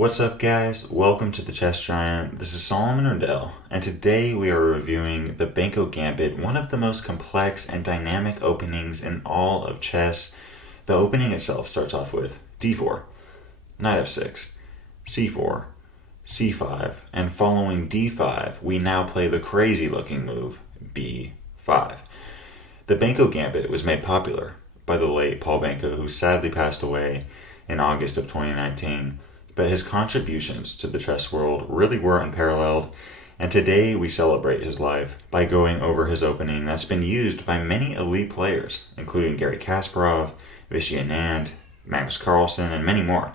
What's up, guys? Welcome to the Chess Giant. This is Solomon Rendell, and today we are reviewing the Benko Gambit, one of the most complex and dynamic openings in all of chess. The opening itself starts off with d4, knight f6, c4, c5, and following d5, we now play the crazy-looking move b5. The Benko Gambit was made popular by the late Pal Benko, who sadly passed away in August of 2019. But his contributions to the chess world really were unparalleled, and today we celebrate his life by going over his opening that's been used by many elite players, including Garry Kasparov, Vishy Anand, Magnus Carlsen, and many more.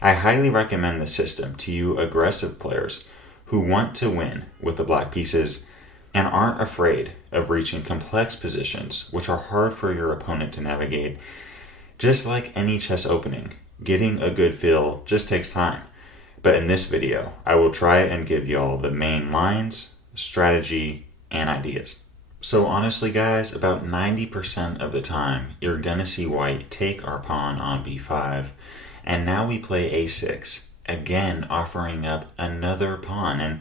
I highly recommend this system to you aggressive players who want to win with the black pieces and aren't afraid of reaching complex positions which are hard for your opponent to navigate. Just like any chess opening, getting a good feel just takes time. But in this video, I will try and give y'all the main lines, strategy, and ideas. So honestly, guys, about 90% of the time, you're gonna see white take our pawn on b5, and now we play a6, again offering up another pawn. And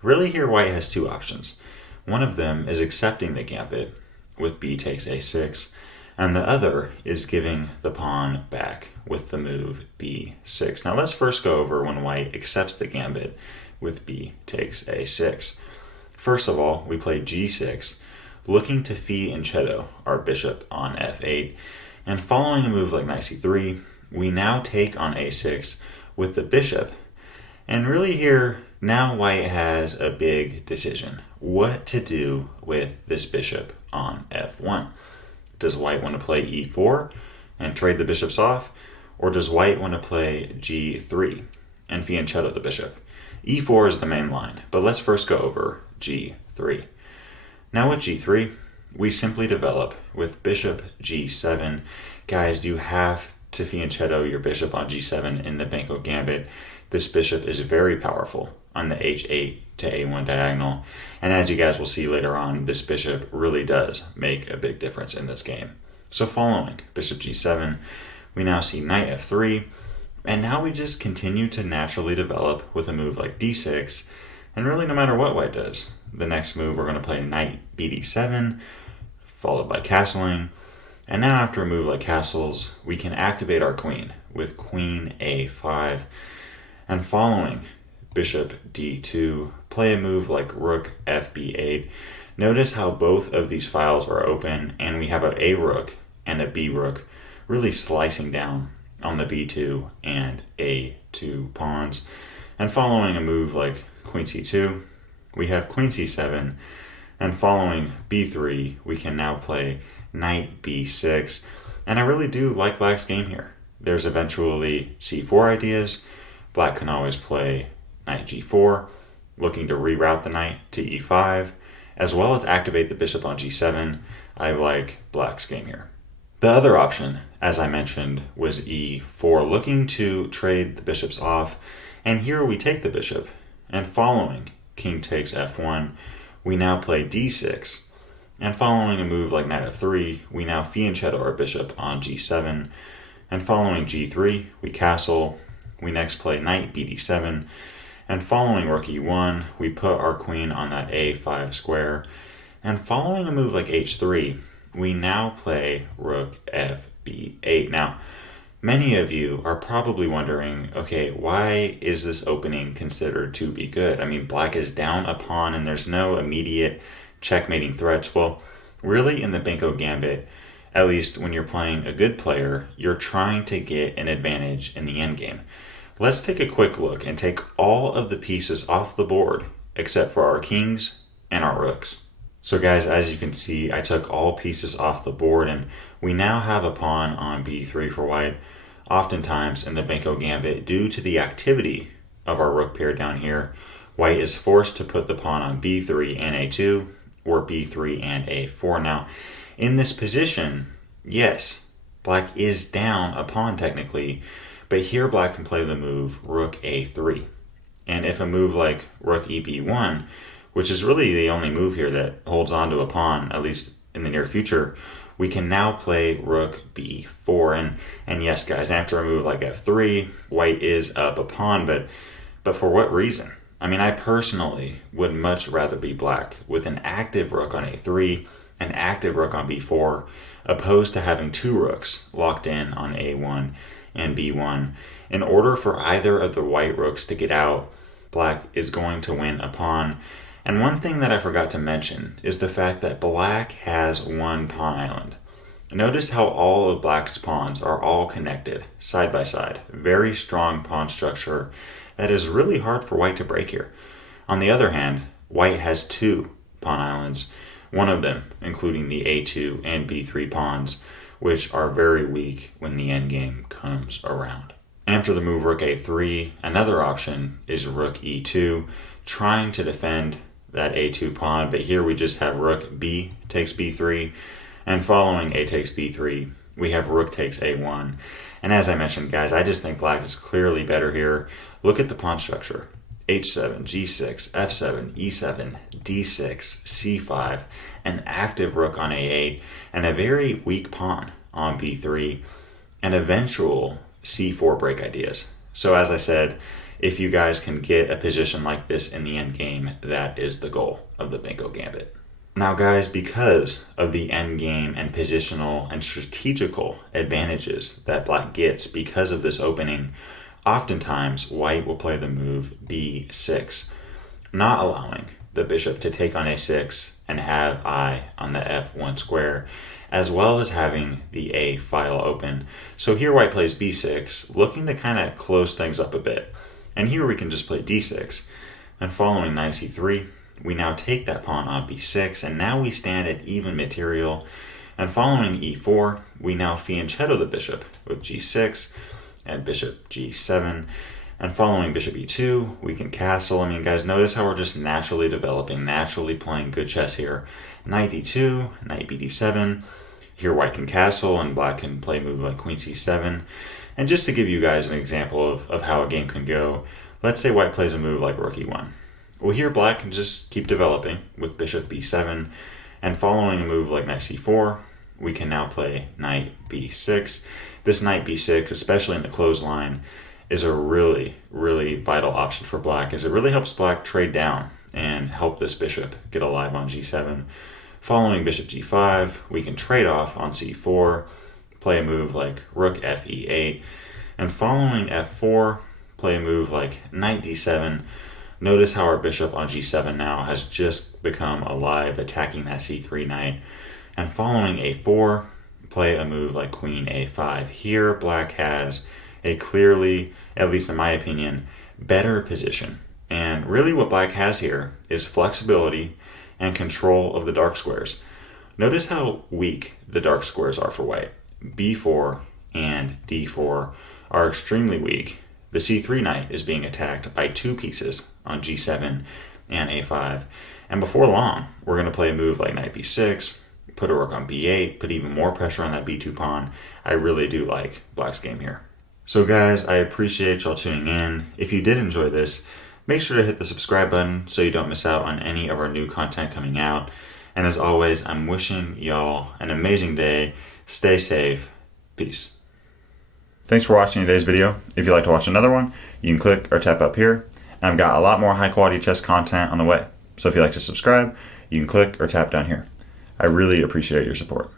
really here, white has two options. One of them is accepting the gambit with b takes a6, and the other is giving the pawn back with the move b6. Now let's first go over when white accepts the gambit with b takes a6. First of all, we play g6, looking to fianchetto our bishop on f8, and following a move like knight c3, we now take on a6 with the bishop. And really here, now white has a big decision. What to do with this bishop on f1. Does white want to play e4 and trade the bishops off? Or does white want to play g3 and fianchetto the bishop? e4 is the main line, but let's first go over g3. Now with g3, we simply develop with bishop g7. Guys, you have to fianchetto your bishop on g7 in the Benko Gambit. This bishop is very powerful on the h8 to a1 diagonal, and as you guys will see later on, this bishop really does make a big difference in this game. So following bishop g7, we now see knight f3, and now we just continue to naturally develop with a move like d6, and really no matter what white does. The next move, we're going to play knight bd7, followed by castling, and now after a move like castles, we can activate our queen with queen a5, and following bishop d2, play a move like rook fb8. Notice how both of these files are open, and we have a rook and a b rook really slicing down on the b2 and a2 pawns. And following a move like queen c2, we have queen c7, and following b3, we can now play knight b6. And I really do like black's game here. There's eventually c4 ideas. Black can always play knight g4, looking to reroute the knight to e5, as well as activate the bishop on g7. I like black's game here. The other option, as I mentioned, was e4, looking to trade the bishops off, and here we take the bishop, and following king takes f1, we now play d6, and following a move like knight f3, we now fianchetto our bishop on g7, and following g3, we castle, we next play knight bd7, and following rook e1, we put our queen on that a5 square. And following a move like h3, we now play rook fb8. Now, many of you are probably wondering, okay, why is this opening considered to be good? I mean, black is down a pawn and there's no immediate checkmating threats. Well, really in the Benko Gambit, at least when you're playing a good player, you're trying to get an advantage in the endgame. Let's take a quick look and take all of the pieces off the board except for our kings and our rooks. So guys, as you can see, I took all pieces off the board, and we now have a pawn on b3 for white. Oftentimes in the Benko Gambit, due to the activity of our rook pair down here, white is forced to put the pawn on b3 and a2, or b3 and a4. Now, in this position, yes, black is down a pawn technically, but here black can play the move rook a3. And if a move like rook eb1, which is really the only move here that holds on to a pawn, at least in the near future, we can now play rook b4. And yes, guys, after a move like f3, white is up a pawn, but for what reason? I mean, I personally would much rather be black with an active rook on a3, an active rook on b4, opposed to having two rooks locked in on a1 and b1. In order for either of the white rooks to get out, black is going to win a pawn. And one thing that I forgot to mention is the fact that black has one pawn island. Notice how all of black's pawns are all connected, side by side. Very strong pawn structure that is really hard for white to break here. On the other hand, white has two pawn islands, one of them including the a2 and b3 pawns, which are very weak when the endgame comes around. After the move rook a3, another option is rook e2, trying to defend that a2 pawn, but here we just have rook b takes b3, and following a takes b3, we have rook takes a1. And as I mentioned, guys, I just think black is clearly better here. Look at the pawn structure. h7, g6, f7, e7, d6, c5, an active rook on a8, and a very weak pawn on b3, and eventual c4 break ideas. So as I said, if you guys can get a position like this in the endgame, that is the goal of the Benko Gambit. Now guys, because of the endgame and positional and strategical advantages that black gets because of this opening, oftentimes white will play the move b6, not allowing the bishop to take on a6 and have eye on the f1 square, as well as having the a file open. So here white plays b6, looking to kind of close things up a bit. And here we can just play d6, and following knight c3, we now take that pawn on b6, and now we stand at even material. And following e4, we now fianchetto the bishop with g6 and bishop g7. And following bishop e2, we can castle. I mean, guys, notice how we're just naturally developing, naturally playing good chess here. Knight d2, knight bd7. Here white can castle, and black can play a move like queen c7. And just to give you guys an example of how a game can go, let's say white plays a move like rook e1. Well, here black can just keep developing with bishop b7, and following a move like knight c4, we can now play knight b6. This knight b6, especially in the clothesline, is a really, really vital option for black, as it really helps black trade down and help this bishop get alive on g7. Following bishop g5, we can trade off on c4, play a move like rook fe8, and following f4, play a move like knight d7. Notice how our bishop on g7 now has just become alive, attacking that c3 knight. And following a4, play a move like queen a5. Here, black has a clearly, at least in my opinion, better position. And really what black has here is flexibility and control of the dark squares. Notice how weak the dark squares are for white. b4 and d4 are extremely weak. The c3 knight is being attacked by two pieces on g7 and a5. And before long, we're going to play a move like knight b6, put a rook on b8, put even more pressure on that b2 pawn. I really do like black's game here. So guys, I appreciate y'all tuning in. If you did enjoy this, make sure to hit the subscribe button so you don't miss out on any of our new content coming out. And as always, I'm wishing y'all an amazing day. Stay safe. Peace. Thanks for watching today's video. If you'd like to watch another one, you can click or tap up here. And I've got a lot more high quality chess content on the way. So if you'd like to subscribe, you can click or tap down here. I really appreciate your support.